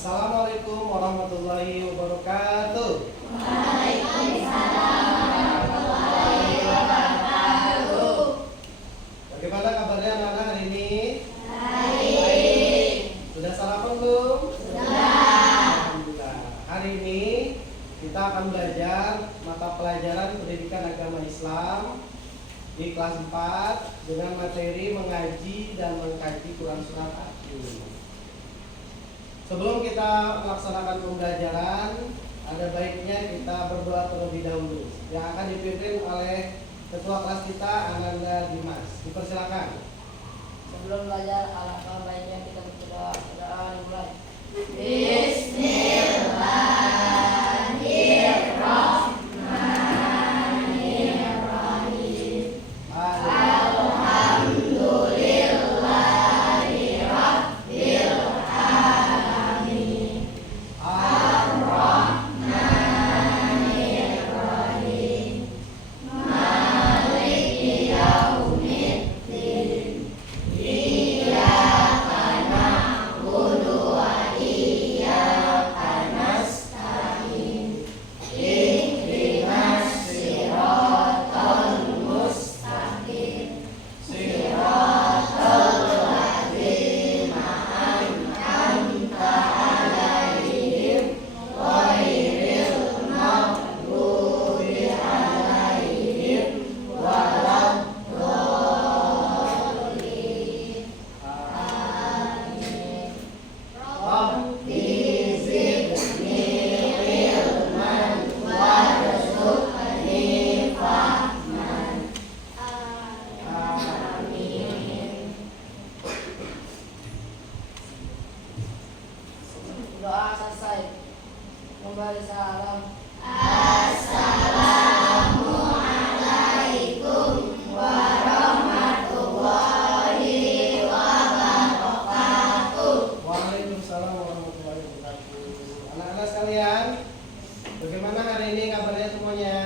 Assalamualaikum warahmatullahi wabarakatuh. Waalaikumsalam warahmatullahi wabarakatuh. Bagaimana kabarnya anak-anak hari ini? Baik. Sudah sarapan belum? Sudah. Alhamdulillah. Hari ini kita akan belajar mata pelajaran pendidikan agama Islam di kelas 4 dengan materi mengaji dan mengkaji Quran Surat At-Tin. Sebelum kita melaksanakan pembelajaran, ada baiknya kita berdoa terlebih dahulu yang akan dipimpin oleh ketua kelas kita, Ananda Dimas. Dipersilakan. Sebelum belajar, alangkah baiknya kita berdoa. Mulai. Bismillahirrahmanirrahim. Alhamdulillahi rabbil alamin. Ar-Rahmanirrahim. Maliki yaumiddin. Iyyaka na'budu wa iyyaka nasta'in. Ihdinas siratal mustaqim. Siratal ladzina an'amta 'alaihim ghairil maghdubi 'alaihim waladdallin. Amin. Rabbi zidni ilman warzuqni fahman. Amin. Doa selesai. Kembali salam. Assalamualaikum warahmatullahi wabarakatuh. Waalaikumsalam warahmatullahi wabarakatuh. Anak-anak sekalian, bagaimana hari ini kabarnya semuanya?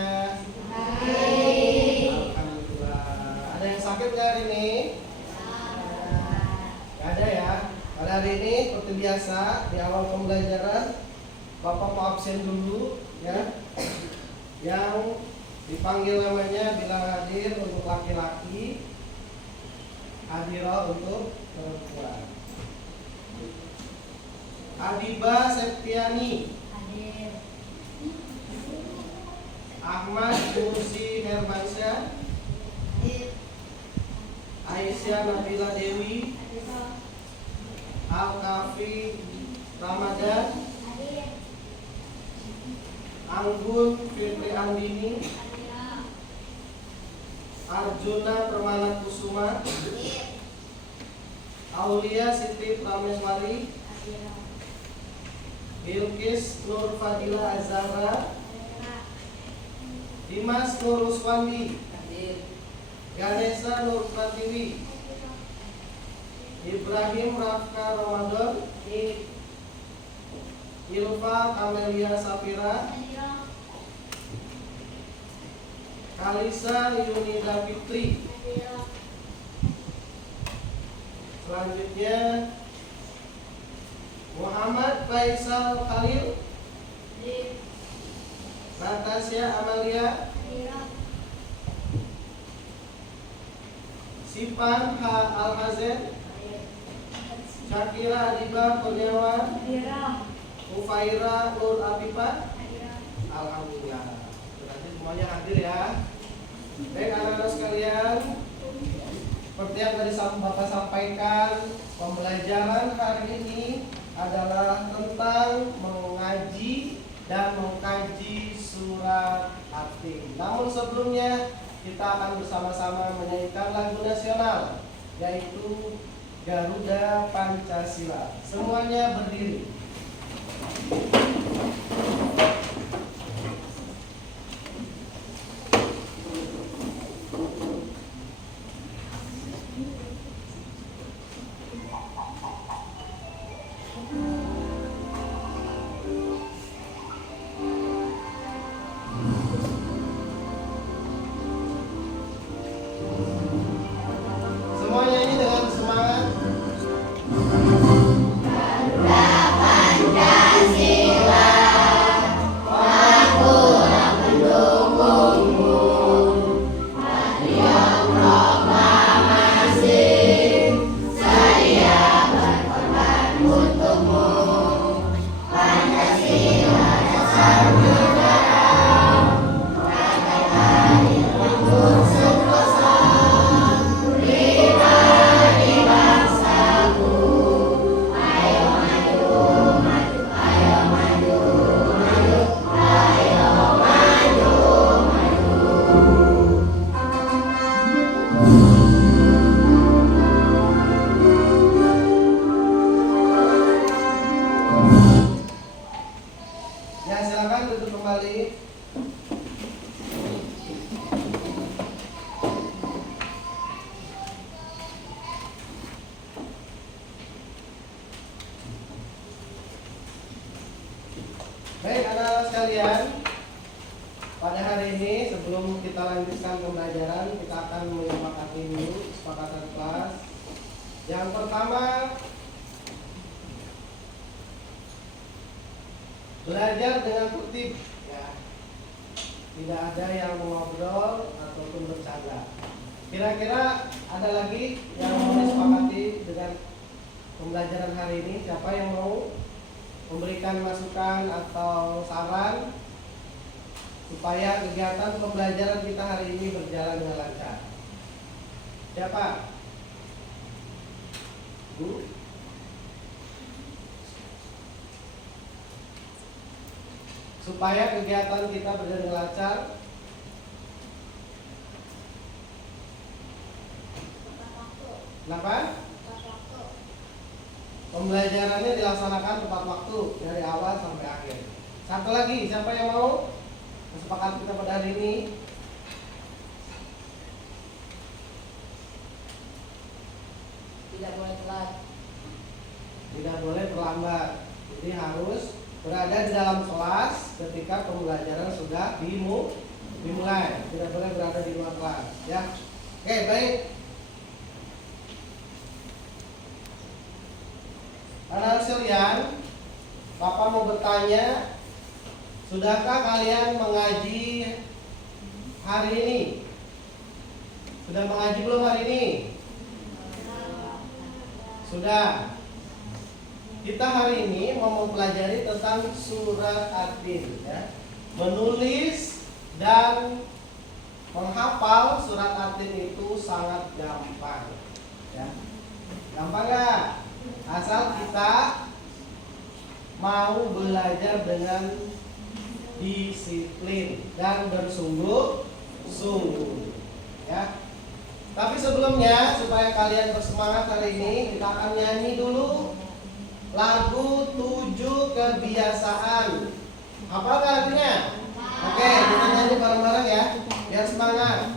Baik. Alhamdulillah. Ada yang sakit nggak hari ini? Nggak ada ya. Pada hari ini seperti biasa di awal pembelajaran Bapak mau absen dulu ya. Yang dipanggil namanya bila hadir untuk laki-laki, hadirah untuk perempuan. Adiba Septiani, Hadir. Ahmad Mursi Hermansyah, Hadir. Aisyah Nabila Dewi, Al-Kafi Ramadan, Hadir. Anggun Fitri Andini, Arjuna Permana Kusuma, Aulia Siti Prameswari, Bilkis Nur Fadila Azhara, Dimas Nur Ruswandi, Hadir. Ganesha Nur Pratiwi, Ibrahim Rafka Ramadan, Ilva Kamelia Safira, Kalisa Yunida Fitri. Selanjutnya Muhammad Faisal Khalil, Natasha Amalia, Sipan H. Al-Hazen, Syakira Adiba Kurniawan, Ufaira Nur Afifah. Alhamdulillah. Berarti semuanya hadir ya. Baik anak-anak sekalian, seperti yang tadi Bapak sampaikan, pembelajaran hari ini adalah tentang mengaji dan mengkaji surat At-Tin. Namun sebelumnya kita akan bersama-sama menyanyikan lagu nasional, yaitu Garuda Pancasila. Semuanya berdiri. Semuanya ini dengan semangat. Garuda Pancasila. sekalian, pada hari ini sebelum kita lanjutkan pembelajaran, kita akan menyepakati dulu kesepakatan kelas. Yang pertama, belajar dengan tertib, ya. Tidak ada yang mengobrol ataupun bercanda. Kira-kira ada lagi yang mau disepakati dengan pembelajaran hari ini? Siapa yang mau memberikan masukan atau saran supaya kegiatan pembelajaran kita hari ini berjalan dengan lancar? Siapa? Bu? Supaya kegiatan kita berjalan dengan lancar, kenapa? Pembelajarannya dilaksanakan tepat waktu dari awal sampai akhir. Satu lagi, siapa yang mau kesepakatan kita pada hari ini? Tidak boleh telat. Tidak boleh terlambat. Jadi harus berada di dalam kelas ketika pembelajaran sudah dimulai. Tidak boleh berada di luar kelas, ya. Oke, baik. Anak sekalian, Bapak mau bertanya, sudahkah kalian mengaji hari ini? Sudah mengaji belum hari ini? Sudah. Kita hari ini mau mempelajari tentang surat At-Tin, ya. Menulis dan menghafal surat At-Tin itu sangat gampang, ya. Gampang nggak? Asal kita mau belajar dengan disiplin dan bersungguh-sungguh, ya. Tapi sebelumnya, supaya kalian bersemangat hari ini, kita akan nyanyi dulu lagu 7 kebiasaan. Hafal nggak lagunya? Oke, kita nyanyi bareng-bareng ya, biar semangat.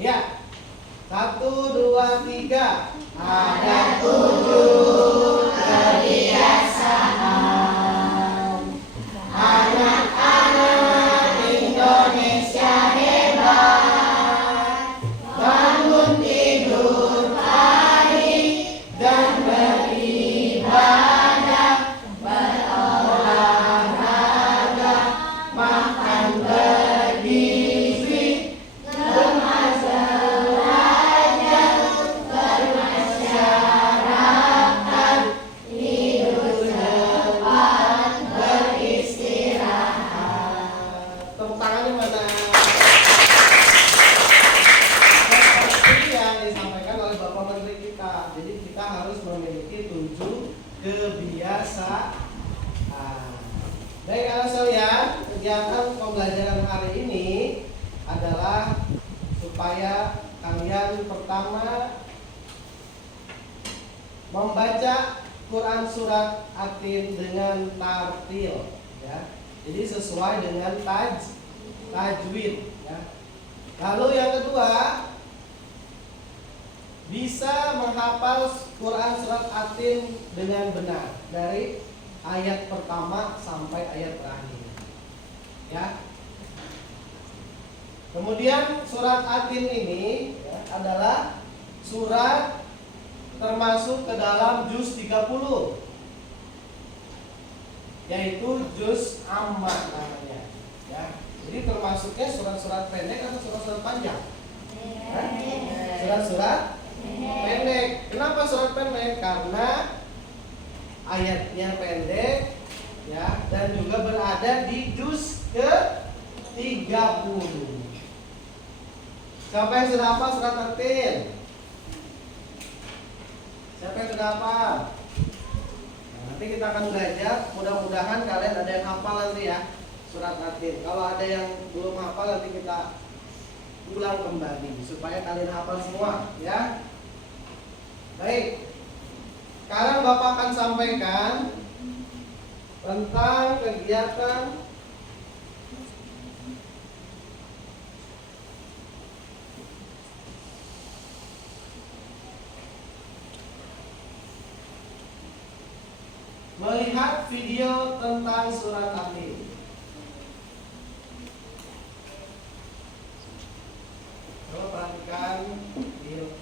Ya, 1, 2, 3. Ada 7 kebiasaan anak-anak Indonesia hebat. Bangun tidur pagi dan beribadah, berolahraga, makan bergizi, gemas belajar, bermasyarakat, tidur cepat, beristirahat. Tepuk tangannya mana? Seperti yang disampaikan oleh Bapak Menteri kita. Jadi kita harus memiliki 7 kebiasaan. Baik anak sekalian, kegiatan pembelajaran hari ini adalah supaya kalian pertama membaca Quran surat At-Tin dengan tartil, ya. Jadi sesuai dengan tajwid, ya. Lalu yang kedua, bisa menghafal Quran surat At-Tin dengan benar dari ayat pertama sampai ayat terakhir, ya. Kemudian surat At-Tin ini, ya, adalah surat termasuk ke dalam juz 30, yaitu juz Amma namanya, ya. Jadi termasuknya surat-surat pendek atau surat-surat panjang? Surat-surat pendek. Kenapa surat pendek? Karena ayatnya pendek, ya, dan juga berada di juz ke-30. Siapa yang sudah hafal surat At-Tin? Siapa yang sudah hafal? Nah, nanti kita akan belajar. Mudah-mudahan kalian ada yang hafal nanti, ya, surat At-Tin. Kalau ada yang belum hafal, nanti kita ulang kembali supaya kalian hafal semua, ya. Baik. Sekarang Bapak akan sampaikan tentang kegiatan melihat video tentang surat Atin. Coba perhatikan video.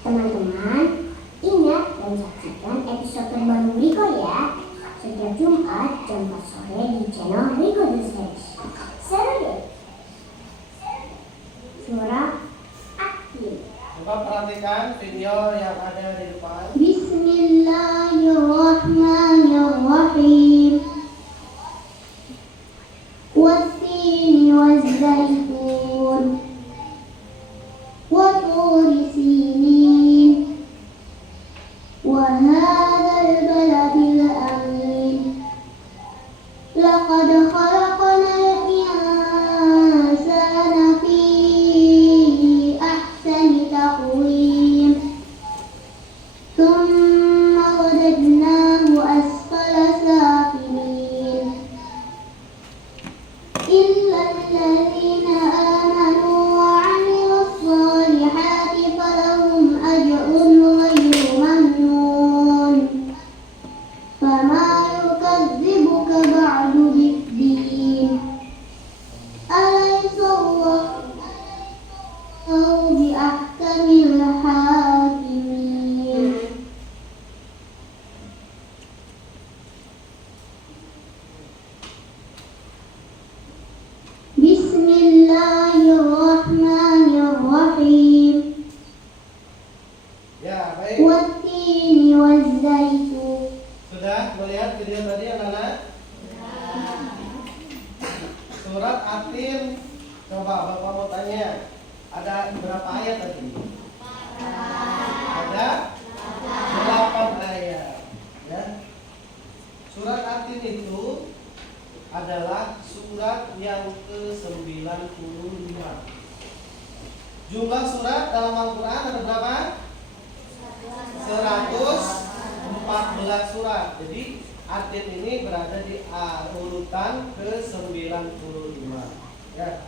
Teman-teman, ingat dan saksikan episode terbaru Riko ya. Setiap Jumat jam 4 sore di channel Riko The Stage. Seru deh. Surat Atin. Coba perhatikan video yang ada di depan. Bismillahirrahmanirrahim. Wattini wazzaitun. وطور سينين وهذا البلد الأمين لقد خلقنا الإنسان في أحسن تقويم ثم رددناه أسفل سافلين إلا الذين آمنوا وعملوا الصالحات فلهم أجر غير ممنون فما يكذبك بعد بالدين أليس الله بأحكم الحاكمين. Bismillahirrahmanirrahim. Ya, baik. Wattini wazzaitun. Sudah melihat video tadi anak-anak? Surat Atin. Coba Bapak mau tanya, ada berapa ayat tadi? Ada 8 ayat. Ya. Surat Atin itu adalah surat yang ke-95. Jumlah surat dalam Al-Quran ada berapa? 114 surat. Jadi Atin ini berada di urutan ke-95. Ya.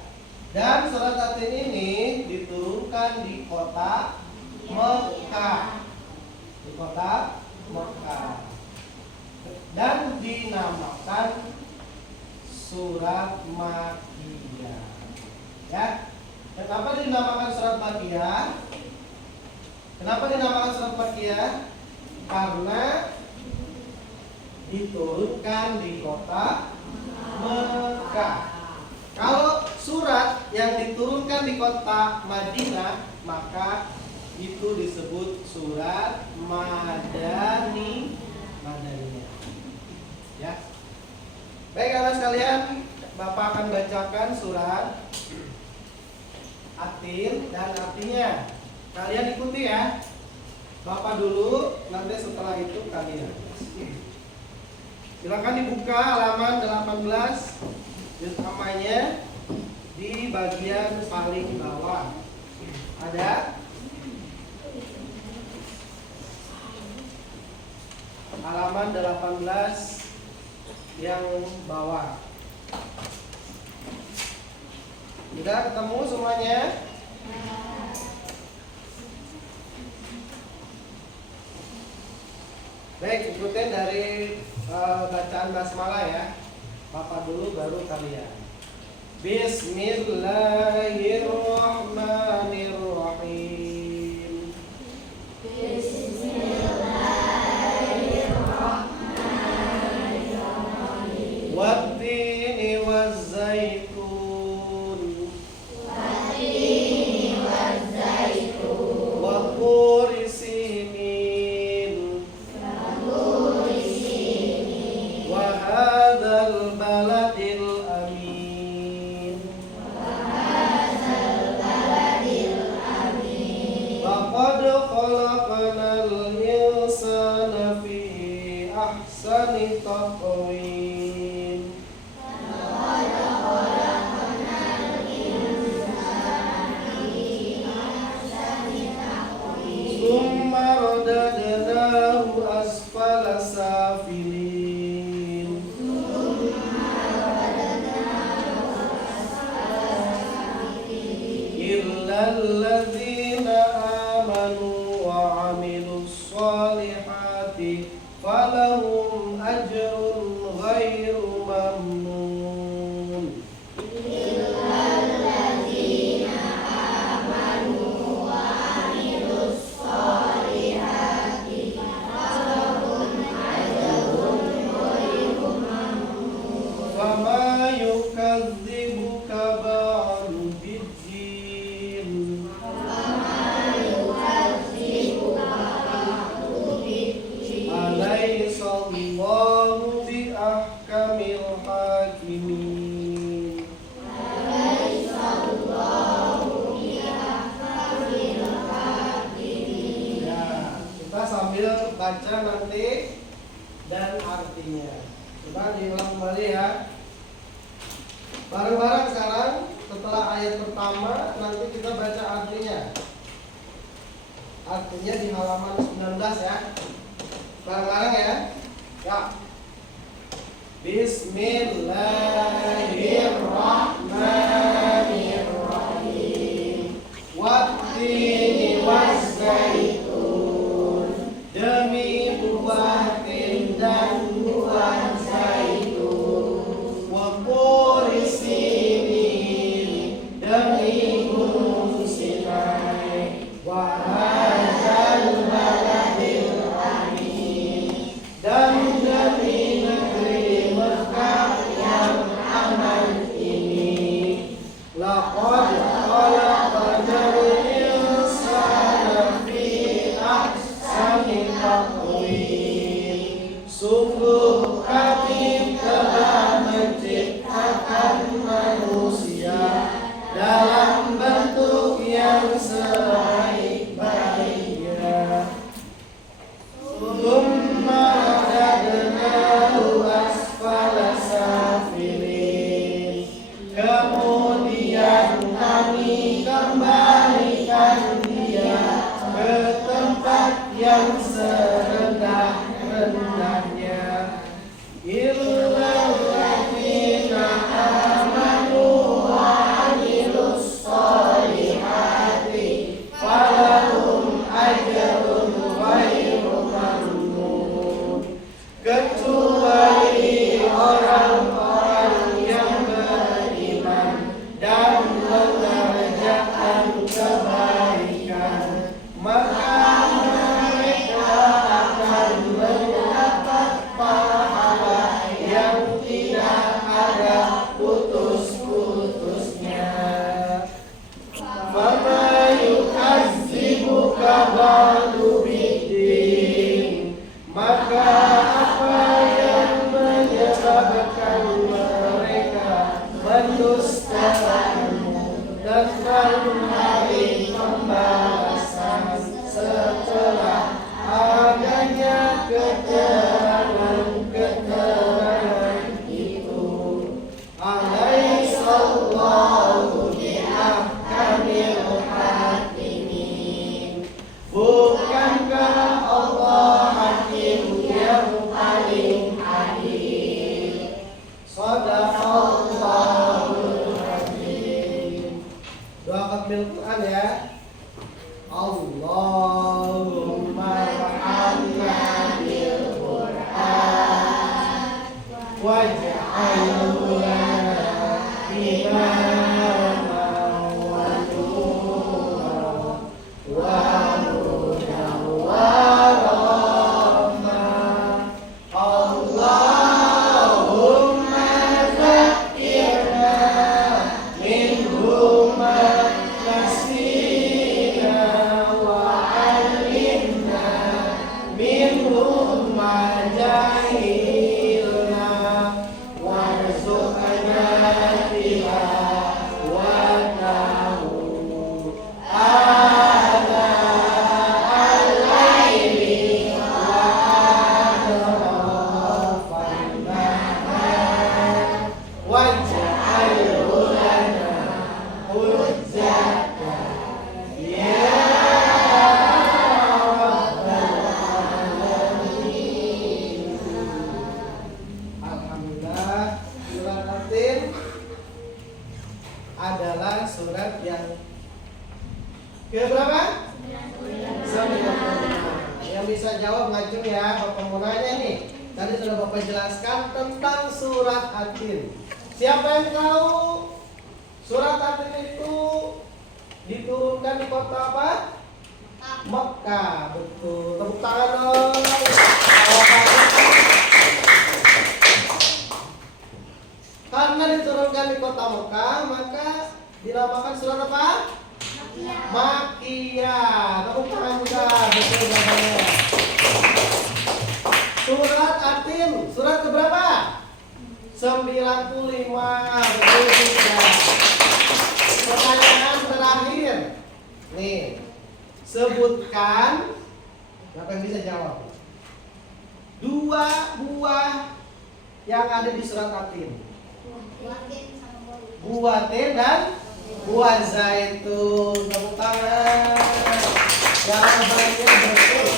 Dan surat Atin ini diturunkan di kota Mekah. Di kota Mekah. Dan dinamakan surat Makkiyah. Ya. Kenapa dinamakan surat Makkiyah? Kenapa dinamakan surat Makkiyah? Karena diturunkan di kota Mekah. Kalau surat yang diturunkan di kota Madinah, maka itu disebut surat Madaniyah. Ya. Baik anak sekalian, Bapak akan bacakan surat Atin dan artinya. Kalian ikuti ya. Bapak dulu, nanti setelah itu kalian. Silakan dibuka halaman 18 juz ammanya di bagian paling bawah. Ada halaman 18 yang bawah. Sudah ketemu semuanya? Baik, ikutin dari bacaan basmalah ya. Bapak dulu baru kalian. Bismillahirrahmanirrahim. Wattini wazzaitun. Watturi sinin. Wa hadzal baladil amin. Laqad khalaqna Fama yukadzibuka ba'du biddin. Alayhisallahu bi ahkamil hakimin. Ya, kita sambil baca nanti dan artinya. Coba diulang kembali ya. Bareng-bareng sekarang setelah ayat pertama nanti kita baca artinya. Artinya di halaman 19 ya. Bareng-bareng ya. Ya. Bismillahirrahmanirrahim. Wattini wazzaitun. Demi buah tin dan buah zaitun. Wa turi sinin. Demi gunung Sinai. Wa hadzal baladil amin. Dan demi negeri Mekah yang aman ini. Laqad khalaqnal insana fi ahsani taqwim. Sungguh kami telah menciptakan manusia dalam bentuk yang sebaik-baiknya. Tsumma radadnahu asfala safilin. Kemudian kami kembalikan dia ke tempat yang serendah-rendahnya. Illal ladzina amanu wa amilus sholihati falahum ajrun ghairu mamnun. Kecuali orang-orang yang beriman dan mengerjakan kebaikan, maka mereka akan mendapat pahala yang tidak ada putus-putusnya. Fama yukadzibuka ba'du biddin. Maka apa yang menyebabkan mereka mendustakanmu tentang hari pembalasan setelah adanya keterangan-keterangan itu. Alayhisallahu bi ahkamil hakimin. Bukankah Allah hakim yang paling adil? Shadaqallahul azim. Doa khatimul Quran ya. Allahumma arhamna bil Quran waj'alhu lana imaman wa nuran wa hudan wa rahmah. Allahumma zakkirna minhu ma nasina wa 'allimna minhu ma jahilna warzuqna tilawatahu ana al-laili wa atrafan nahar waj'alhu lana hujjatan ya rabbal alamin. Alhamdulillah, surat At-Tin adalah surat yang keberapa? 95. Yang bisa jawab ngacung ya, Bapak mau nanya nih. Tadi sudah Bapak jelaskan tentang surat At-Tin. Siapa yang tahu surat At-Tin itu diturunkan di kota apa? Mekah. Betul. Tepuk tangan dong. diturunkan di kota Mekah, maka dinamakan surat apa? Makkiyah. Tepuk tangan juga, betul jawabannya. Surat At-Tin, surat keberapa? 95, betul juga. Pertanyaan terakhir. Nih, sebutkan, siapa yang bisa jawab? 2 buah yang ada di surat At-Tin. Buah tin dan buah zaitun. Tepuk tangan. Jawabannya betul.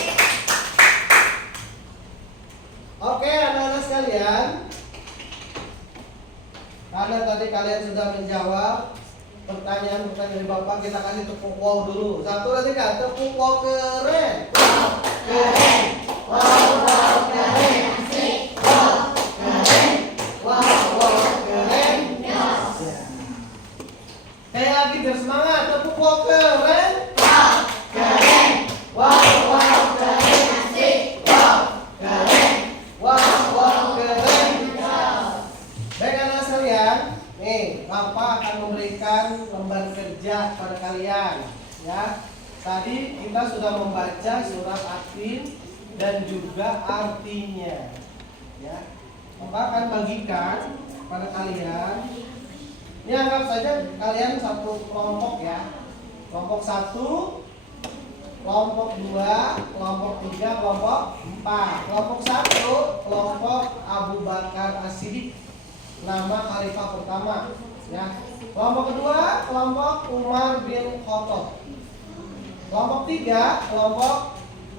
Oke, anak-anak sekalian. Karena tadi kalian sudah menjawab pertanyaan-pertanyaan dari Bapak, kita kasih tepuk wow dulu. 1, 2, 3, tepuk wow keren. Keren. Wow, wow, keren. Asik. Wow, keren. Wow, wow, keren. Ya. Kayak lagi bersemangat, tepuk wow keren. Wow, keren. Wow, wow, keren. Asik. Wow, keren. Wow, wow, keren. Baik anak sekalian, nih Bapak akan memberikan lembar kerja pada kalian, ya. Tadi kita sudah membaca surat At-Tin dan juga artinya, ya. Bapak akan bagikan pada kalian. Ini anggap saja kalian satu kelompok, ya. Kelompok 1, kelompok 2, kelompok 3, kelompok 4. Kelompok 1, kelompok Abu Bakar As-Siddiq, nama khalifah pertama, ya. Kelompok kedua, kelompok Umar bin Khattab. Kelompok 3, kelompok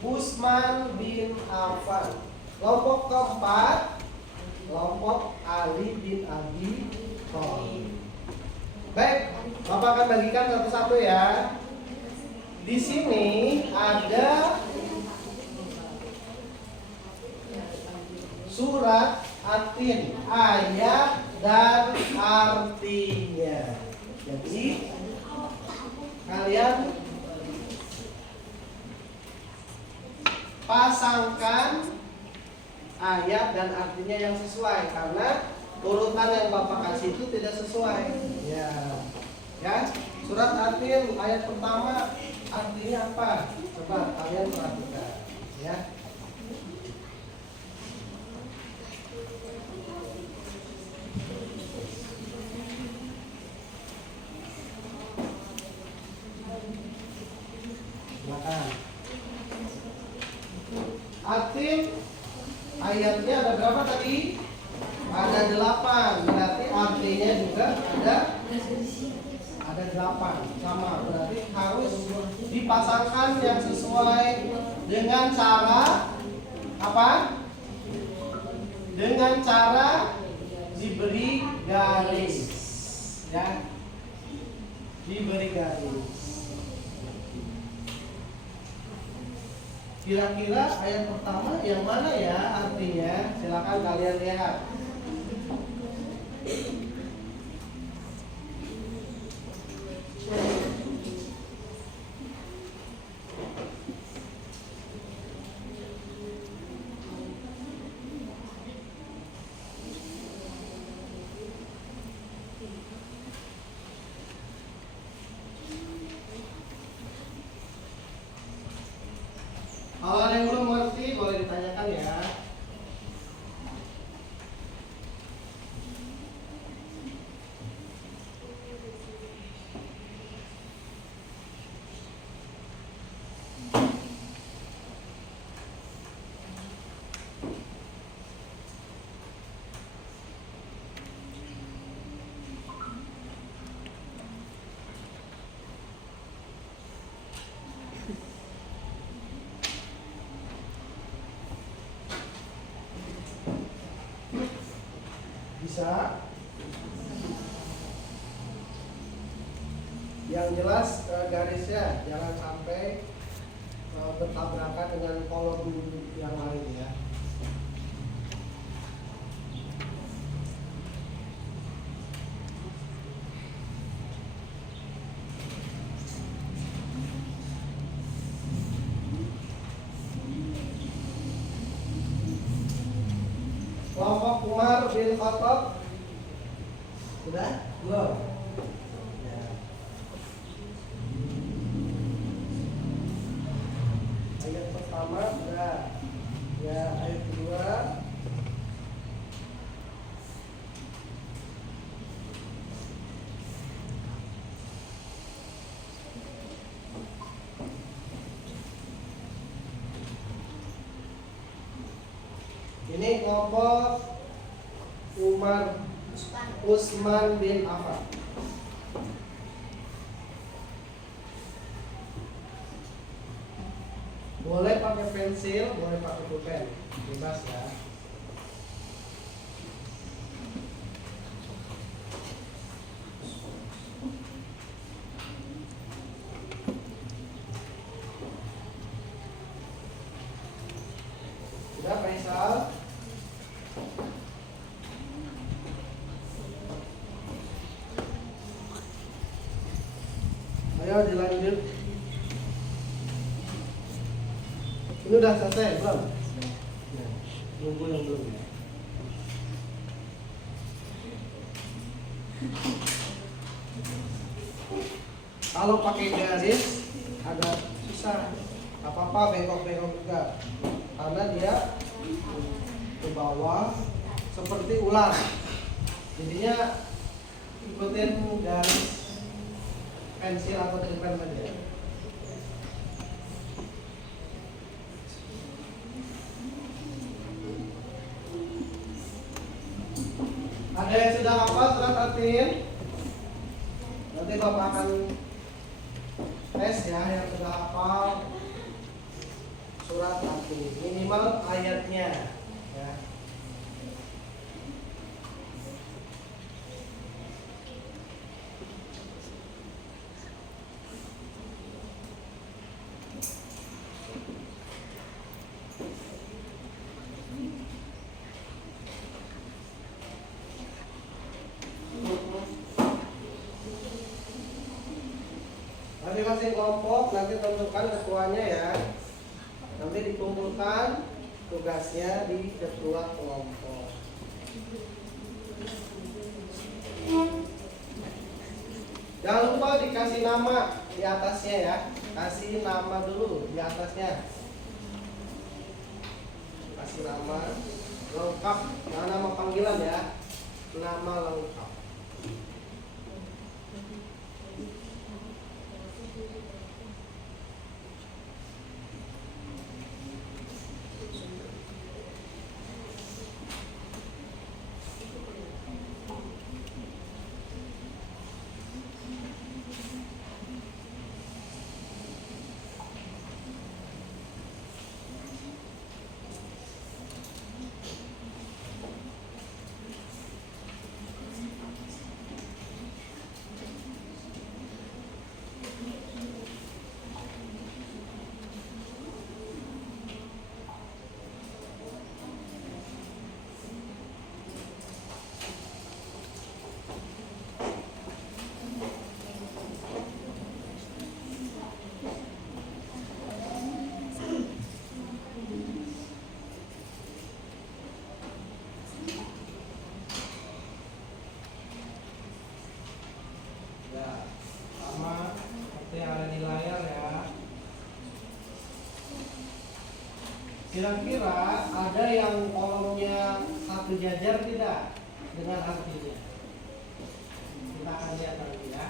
Utsman bin Affan. Kelompok keempat, kelompok Ali bin Abi Thalib. Baik, Bapak akan bagikan satu-satu, ya. Di sini ada surat At-Tin, ayat dan artinya. Jadi kalian pasangkan ayat dan artinya yang sesuai, karena urutan yang Bapak kasih itu tidak sesuai. Ya. Ya, surat At-Tin ayat pertama artinya apa? Coba kalian perhatikan, ya. Silakan. At-Tin ayatnya ada berapa tadi? Ada 8. Berarti artinya juga ada 8. Sama, berarti harus dipasangkan yang sesuai dengan cara apa? Dengan cara diberi garis, ya. Diberi garis. Kira-kira ayat pertama yang mana ya artinya? Silakan kalian lihat. Kalau ada yang belum mengerti boleh ditanyakan, ya. Bisa. Yang jelas garisnya jangan sampai bertabrakan dengan kolom yang lain, ya. Kelompok Umar bin Khattab Sudah? Belum? Ya. Ayat pertama sudah. Ya, ayat kedua. Ini kelompok Usman bin Affan. Boleh pakai pensil, boleh pakai pulpen, bebas ya. Sudah Faisal? Ayo dilanjut. Ini udah selesai belum? Nah, nunggu yang belum ya. Kalau pakai garis agak susah. Apa-apa bengkok-bengkok juga. Karena dia ke bawah seperti ular. Jadinya ikutin garis pensil atau pulpen saja. Ada yang sudah hafal surat At-Tin? Nanti Bapak akan tes ya yang sudah hafal surat At-Tin. Minimal ayatnya ya. Masing-masing kelompok nanti tentukan ketuanya ya. Nanti dikumpulkan tugasnya di ketua kelompok. Jangan lupa dikasih nama di atasnya ya. Kasih nama dulu di atasnya. Kasih nama lengkap, jangan nama panggilan ya. Nama lengkap. Kira-kira ada yang kolomnya satu jajar tidak dengan artinya? Kita akan lihat nanti ya.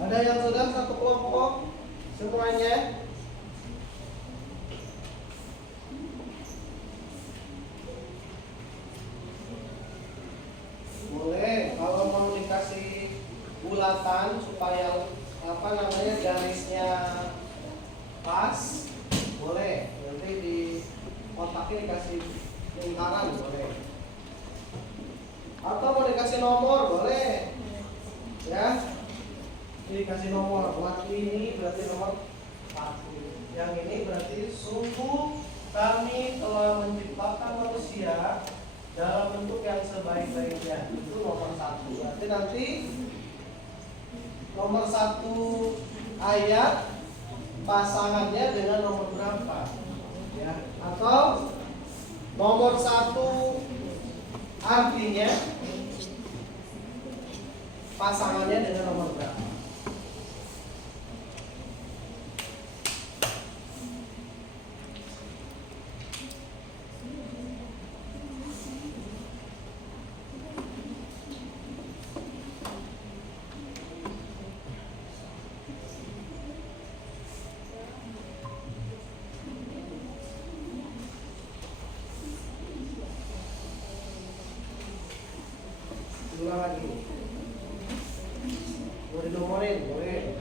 Ada yang sudah satu kelompok semuanya? Boleh, kalau mau dikasih bulatan supaya garisnya pas, boleh. Nanti di kotaknya dikasih lingkaran, boleh. Atau mau dikasih nomor, boleh. Ya, ini dikasih nomor. Buat ini berarti nomor 1. Yang ini berarti sungguh kami telah menciptakan manusia dalam bentuk yang sebaik-baiknya. Itu nomor 1. Berarti nanti nomor 1 ayat pasangannya dengan nomor berapa? Ya, atau nomor 1 artinya pasangannya dengan nomor berapa? Ulang lagi. Mau dinomorin, boleh.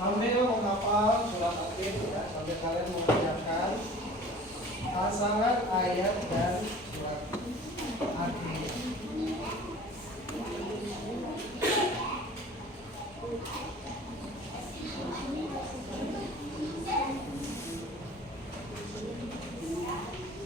Sambil menghafal surat At-Tin, ya, sambil kalian mengerjakan pasangan ayat dan